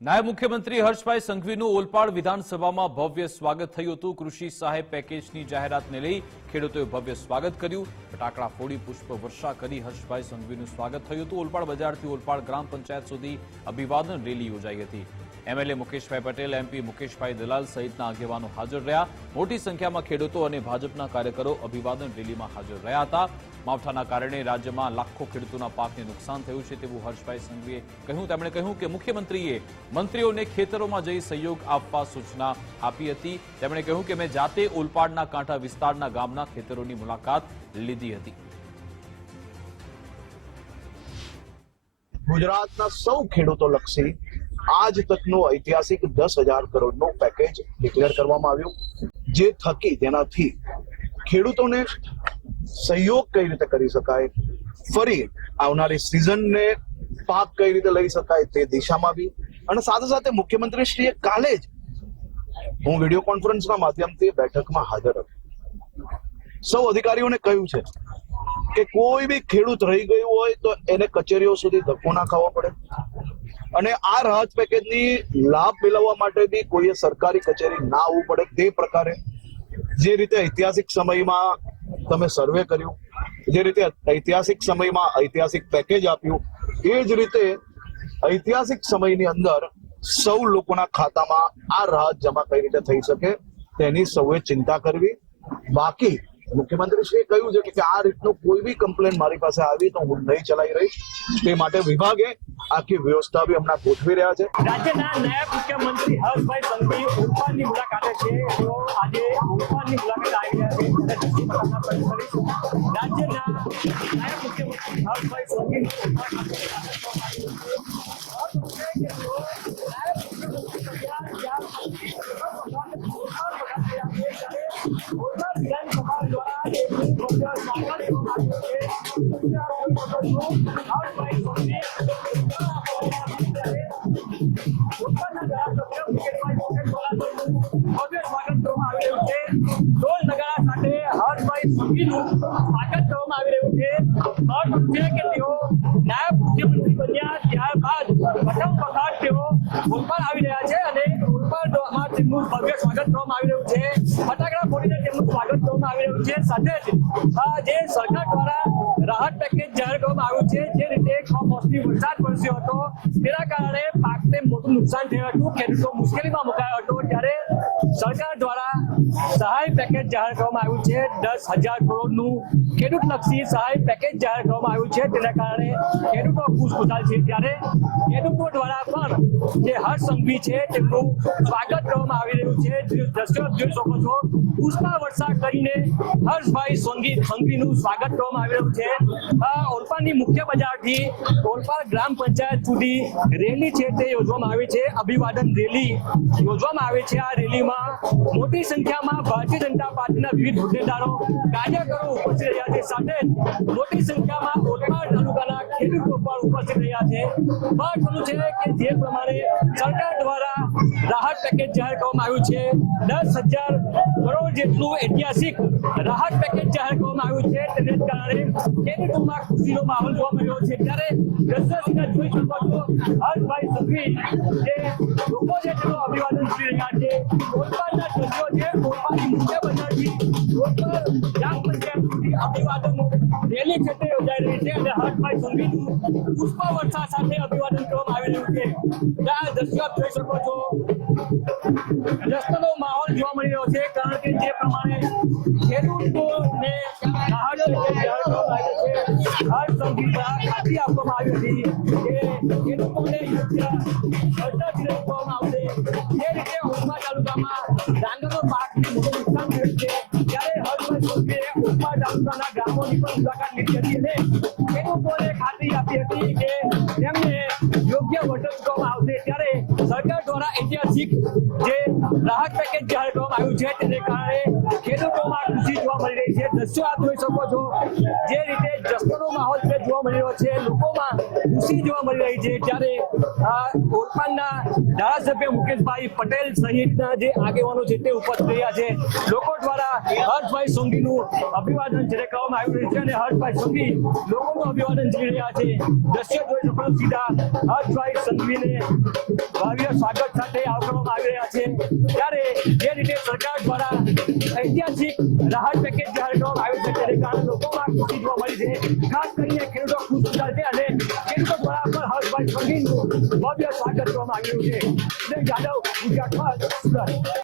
નાયબ મુખ્યમંત્રી હર્ષભાઈ સંઘવીનું ઓલપાડ વિધાનસભામાં ભવ્ય સ્વાગત થયું હતું. કૃષિ સહાય પેકેજની જાહેરાતને લઈ ખેડૂતોએ ભવ્ય સ્વાગત કર્યું. ફટાકડા ફોડી પુષ્પ વર્ષા કરી હર્ષભાઈ સંઘવીનું સ્વાગત થયું હતું. ઓલપાડ બજારથી ઓલપાડ ગ્રામ પંચાયત સુધી અભિવાદન રેલી યોજાઈ હતી. એમએલએ મુકેશભાઈ પટેલ, એમપી મુકેશભાઈ દલાલ સહિતના આગેવાનો હાજર રહ્યા. મોટી સંખ્યામાં ખેડૂતો અને ભાજપના કાર્યકરો અભિવાદન રેલીમાં હાજર રહ્યા હતા. માવઠાના કારણે રાજ્યમાં લાખો ખેડૂતોના પાકને નુકસાન થયું છે તેવું હર્ષભાઈ સંઘવીએ કહ્યું. તેમણે કહ્યું કે મુખ્યમંત્રીએ મંત્રીઓને ખેતરોમાં જઈ સહયોગ આપવા સૂચના આપી હતી. તેમણે કહ્યું કે મેં જાતે ઓલપાડના કાંઠા વિસ્તારના ગામના ખેતરોની મુલાકાત લીધી હતી. ગુજરાતના સૌ ખેડૂતો લક્ષી આજ તકનો ઐતિહાસિક દસ હજાર કરોડનું પેકેજ ડિક્લેર કરવામાં આવ્યું. જે થકી તેનાથી ખેડૂતોને સહયોગ કઈ રીતે કરી શકાય, ફરી આવનારી સિઝનને પાક કઈ રીતે લઈ શકાય તે દિશામાં બી. અને સાથે સાથે મુખ્યમંત્રીશ્રીએ કાલે જ હું વીડિયો કોન્ફરન્સના માધ્યમથી બેઠકમાં હાજર હતો. સૌ અધિકારીઓને કહ્યું છે કે કોઈ બી ખેડૂત રહી ગયું હોય તો એને કચેરીઓ સુધી ધક્કો ના ખાવો પડે. અને આ રાહત પેકેજની લાભ મેળવવા માટે બી કોઈએ સરકારી કચેરી ના આવવું પડે તે પ્રકારે. જે રીતે ઐતિહાસિક સમયમાં તમે સર્વે કર્યું, જે રીતે ઐતિહાસિક સમયમાં ઐતિહાસિક પેકેજ આપ્યું, એ જ રીતે ઐતિહાસિક સમયની અંદર સૌ લોકોના ખાતામાં આ રાહત જમા કઈ રીતે થઈ શકે તેની સૌએ ચિંતા કરવી. બાકી મુખ્યમંત્રીશ્રીએ કહ્યું છે કે આ રીતનું કોઈ બી કમ્પ્લેન મારી પાસે આવી તો હું નહીં ચલાવી રહીશ. તે માટે વિભાગે આખી વ્યવસ્થા બી હમણાં ગોઠવી રહ્યા છે. રાજ્યના નાયબ મુખ્યમંત્રી હર્ષભાઈ સંઘવી ઉલ્પાની મુલાકાતે છે. તેઓ આજે ઉલ્પાની મુલાકાતે આવી રહ્યા છે. રાજ્યના નાયબ મુખ્યમંત્રી હર્ષભાઈ સંઘવીનું ઉલ્પા ખાતે ઢોલ કે તેઓ નાયબ બન્યા ત્યારબાદ પ્રથમ વખત તેઓ ઉત્પાદ આવી રહ્યા છે અને ઉત્પાદમાં તેમનું ભવ્ય સ્વાગત કરવામાં આવી રહ્યું છે. ફટાકડા ફોડીને તેમનું સ્વાગત કરવામાં આવી રહ્યું છે. સાથે જ છે જે રીતે કમોસમી વરસાદ વરસ્યો હતો, તેના કારણે પાકને મોટું નુકસાન થયું હતું, ખેડૂતો મુશ્કેલીમાં મુકાયો હતો. ત્યારે સરકાર દ્વારા સહાય પેકેજ જાહેર કરવામાં આવ્યું છે. દસ હજાર કરોડનું ખેડૂત લક્ષી સહાય પેકેજ જાહેર કરવામાં આવ્યું છે. તેના કારણે ખેડૂતો ખુશખુશાલ છે. ત્યારે ખેડૂતો દ્વારા જે હર્ષ સંઘવી છે, તેમનું સ્વાગત કરવામાં આવી રહ્યું છે. દ્રશ્યો જોઈ શકો છો પુષ્પા વર્ષા કરીને હર્ષભાઈ સંઘી સંઘવીનું સ્વાગત કરવામાં આવી રહ્યું છે. ઓલપાડની મુખ્ય બજારથી ઓલપાડ ગ્રામ પંચાયત સુધી રેલી છે તે યોજવામાં આવી છે. અભિવાદન રેલી યોજવામાં આવી છે. આ રેલીમાં મોટી સંખ્યામાં ભારતીય જનતા પાર્ટીના વિવિધ હોદ્દેદારો, કાર્યકરો ઉપસ્થિત રહ્યા છે. સાથે મોટી સંખ્યામાં ઓલપાડ તાલુકાના ખેડૂતો પણ ઉપસ્થિત રહ્યા છે. મહત્વનું છે કે જે પ્રમાણે સરકાર દ્વારા રાહત પેકેજ જાહેર કરવામાં આવ્યું છે. દસ હજાર કરોડ જેટલું ઐતિહાસિક રાહત પેકેજ જાહેર કરવામાં આવ્યું છે. તેને જ કારણે ખેડૂતોમાં ખુશીનો માહોલ જોવા મળ્યો છે. ત્યારે દ્રશ્યસીને જોઈ શકો છો હર્ષભાઈ સંઘવી જે લોકો છે, તેનો અભિવાદન કરી રહ્યા છે. કોલપાડના દ્રશ્યો છે કોલપાડની મુખ્ય છે ત્યાં જે પ્રમાણે ખેડૂતોને રાહત સંઘી દ્વારા ખાતરી આપવામાં આવી હતી પણ મુલાકાત લીધી હતી ચૂકવવામાં આવશે. ત્યારે સરકાર દ્વારા ઐતિહાસિક જે રાહત પેકેજ જાહેર કરવામાં આવ્યું છે, તેને કારણે ખેડૂતોમાં ખુશી જોવા મળી રહી છે. દ્રશ્યો આપ જોઈ શકો છો. જે રીતે જશ્નનો માહોલ જોવા મળી રહ્યો છે. લોકોમાં ખુશી જોવા મળી રહી છે. ત્યારે ધારાસભ્ય મુકેશભાઈ પટેલ સહિતના જે આગેવાનો છે તે ઉપસ્થિત રહ્યા છે. લોકો દ્વારા હર્ષભાઈ સોંગીનું અભિવાદન છે કરવામાં આવી રહ્યું છે અને હર્ષભાઈ સોંગી લોકોનું અભિવાદન કરી રહ્યા છે. દ્રશ્ય જોઈ શકો સીધા હર્ષભાઈ સંઘવીને ભવ્ય સ્વાગત સાથે આવકારવામાં આવી રહ્યા છે. ત્યારે જે રીતે સરકાર દ્વારા ઐતિહાસિક રાહત પેકેજ જાહેર કરવામાં આવ્યું છે તેને કારણે લોકોમાં ખુશી જોવા મળી છે. ખાસ હર્ષભાઈ સંઘવીનું